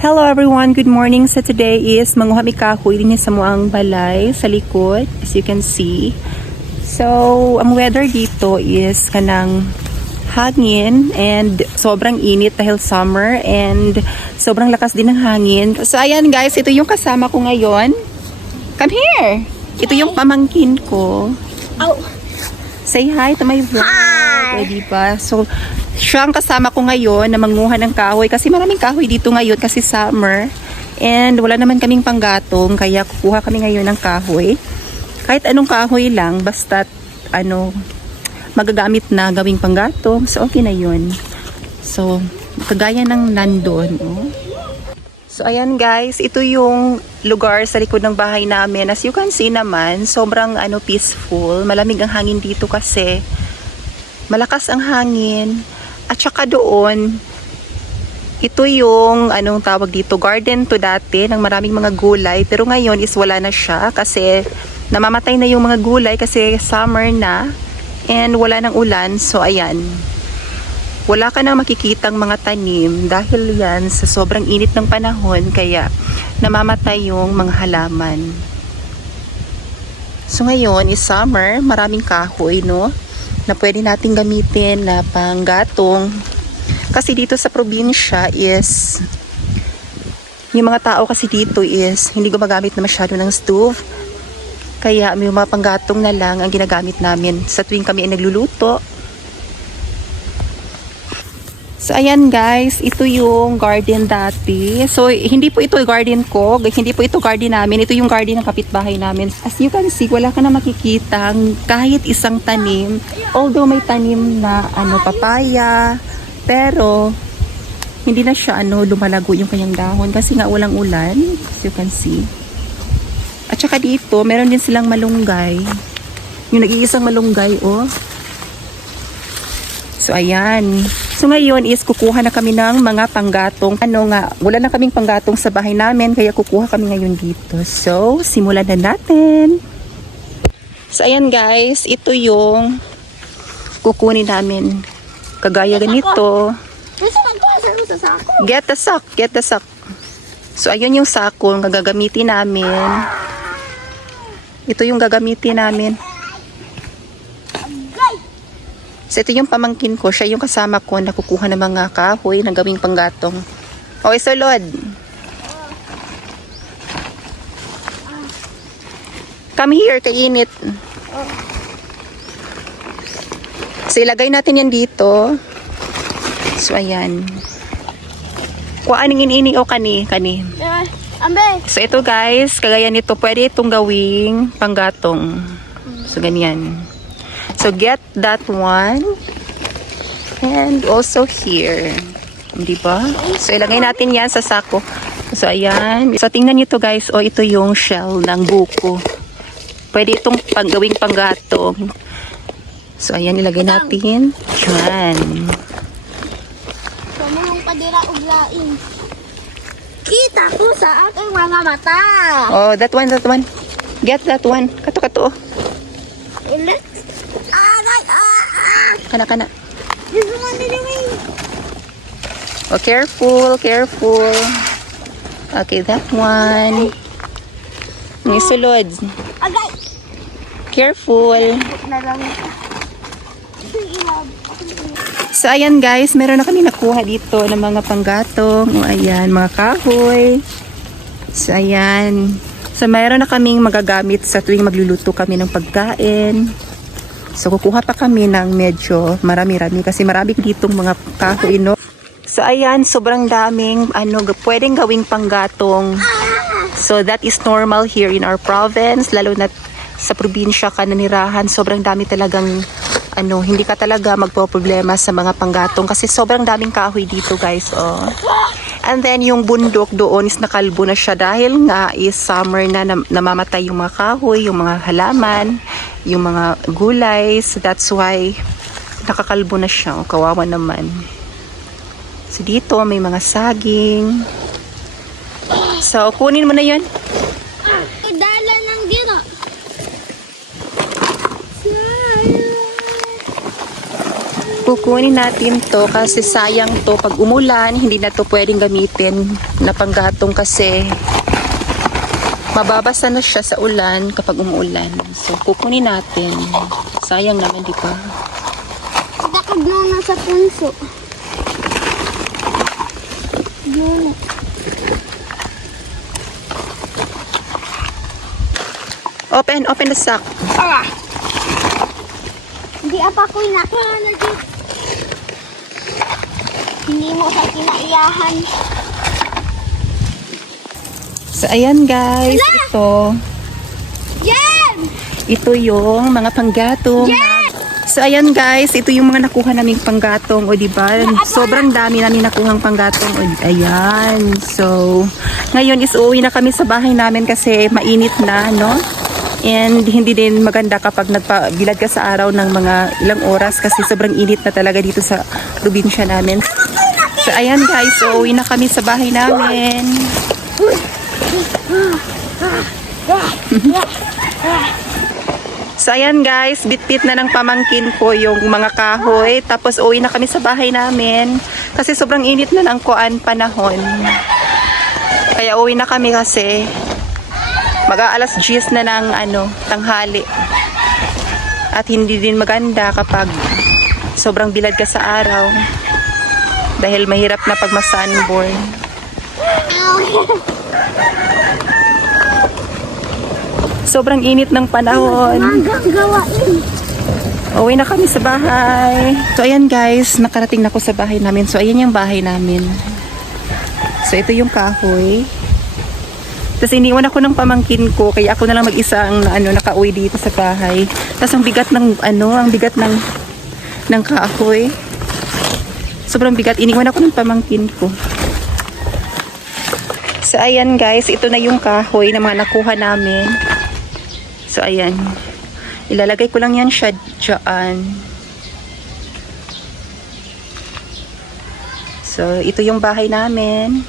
Hello everyone, good morning. So today is manguha mi kahoy din sa muang balay sa likod as you can see. So ang weather dito is kanang hangin and sobrang init dahil summer and sobrang lakas din ng hangin. So ayan guys, ito yung kasama ko ngayon. Come here. Ito yung pamangkin ko. Oh, Say hi to my vlog. Hi! Diba? So, siya ang kasama ko ngayon na manguha ng kahoy kasi maraming kahoy dito ngayon kasi summer. And wala naman kaming panggatong kaya kukuha kami ngayon ng kahoy. Kahit anong kahoy lang, basta ano, magagamit na gawing panggatong. So, okay na yun. So, kagaya ng nandun. Oh. So, ayan guys, ito yung lugar sa likod ng bahay namin. As you can see naman, sobrang ano, peaceful. Malamig ang hangin dito kasi malakas ang hangin. At saka doon, ito yung anong tawag dito, garden to dati ng maraming mga gulay. Pero ngayon is wala na siya kasi namamatay na yung mga gulay kasi summer na and wala ng ulan. So, ayan wala ka nang makikitang mga tanim dahil yan sa sobrang init ng panahon kaya namamatay yung mga halaman. So ngayon is summer, maraming kahoy no na pwede nating gamitin na panggatong. Kasi dito sa probinsya is yung mga tao kasi dito is hindi gumagamit na masyado ng stove. Kaya may mga panggatong na lang ang ginagamit namin sa tuwing kami ay nagluluto Ayan guys, ito yung garden dati. So, hindi po ito garden ko, hindi po ito garden namin, ito yung garden ng kapitbahay namin. As you can see, wala ka na makikitang kahit isang tanim. Although may tanim na ano, papaya, pero hindi na siya ano, lumalago yung kanyang dahon kasi nga walang ulan, as you can see. At saka dito, meron din silang malunggay. Yung nag-iisang malunggay, oh. So, ayan. So, ngayon is kukuha na kami ng mga panggatong. Ano nga, wala na kaming panggatong sa bahay namin, kaya kukuha kami ngayon dito. So, simulan na natin. So, ayan guys, ito yung kukunin namin. Kagaya ganito. Get the sock, get the sock. So, ayun yung sako, ang gagamitin namin. Ito yung gagamitin namin. So, ito yung pamangkin ko. Siya yung kasama ko na kukuha ng mga kahoy na gawing panggatong. O, isulod. Come here, kainit. So, ilagay natin yan dito. So, ayan. Kuaning ini o kani, kani. Eh, Ambe! So, ito guys, kagaya nito, pwede itong gawing panggatong. So, ganyan. So, get that one. And also here. Di ba? So, ilagay natin yan sa sako. So, ayan. So, tingnan nyo to guys. O, ito yung shell ng buko. Pwede itong pang, gawing panggatong. So, ayan, ilagay natin. Yan. Sumulong pa dira og laing. Kita ko sa aking mga mata. Oh, that one, that one. Get that one. Kato, kato. oh. Kana, kana. Oh, careful, careful. Okay, that one. Yung sulod. Careful. So, ayan guys, meron na kami nakuha dito ng mga panggatong. O, ayan, mga kahoy. So, ayan. So, meron na kaming magagamit sa tuwing magluluto kami ng pagkain. So, kukuha pa kami ng medyo marami-rami kasi marami ditong mga kahoy? So, ayan, sobrang daming, ano, pwedeng gawing panggatong. So, that is normal here in our province, lalo na sa probinsya ka nanirahan. Sobrang dami talagang, ano, hindi ka talaga magpo-problema sa mga panggatong kasi sobrang daming kahoy dito, guys, oh. And then, yung bundok doon is nakalbo na siya dahil nga is summer na nam- namamatay yung mga kahoy, yung mga halaman, yung mga gulay. So, that's why nakakalbo na siya. Kawawa naman. So, dito may mga saging. So, kunin mo na yun. Dala ng dito. Kukunin natin to kasi sayang to pag umulan, hindi na to pwedeng gamitin na panggatong kasi mababasa na siya sa ulan kapag umuulan. So kukunin natin. Sayang naman, di ba? Dakag na na sa punso. Yun. Open, open the sack. Ah! Hindi apa ko inakala dito. Hindi mo sa kinaiyahan. So ayan guys, ito. Yan! Ito yung mga panggatong. So ayan guys, ito yung mga nakuha naming panggatong o di ba? Sobrang dami namin nakuhang panggatong. O, ayan. So ngayon is uuwi na kami sa bahay namin kasi mainit na, no? And hindi din maganda kapag nagpabilad ka sa araw ng mga ilang oras kasi sobrang init na talaga dito sa probinsya namin. So ayan guys, so uuwi na kami sa bahay namin. So ayan guys, bitbit na ng pamangkin ko yung mga kahoy. Tapos uwi na kami sa bahay namin. Kasi sobrang init na ng kuan panahon. Kaya uwi na kami kasi mag-aalas 10 na ng ano, tanghali. At hindi din maganda kapag sobrang bilad ka sa araw. Dahil mahirap na pag ma-sunburn. Sobrang init ng panahon. Uwi na kami sa bahay. So, ayan guys, nakarating na ako sa bahay namin. So, ayan yung bahay namin. So, ito yung kahoy. Tapos, iniwan ako ng pamangkin ko. Kaya ako na lang mag-isa ang ano, nakauwi dito sa bahay. Tapos, ang bigat ng, ano, ang bigat ng, ng kahoy. Sobrang bigat. Iniwan ako ng pamangkin ko. So, ayan guys, ito na yung kahoy na mga nakuha namin. So, ayan. Ilalagay ko lang yan siya dyan. So, ito yung bahay namin.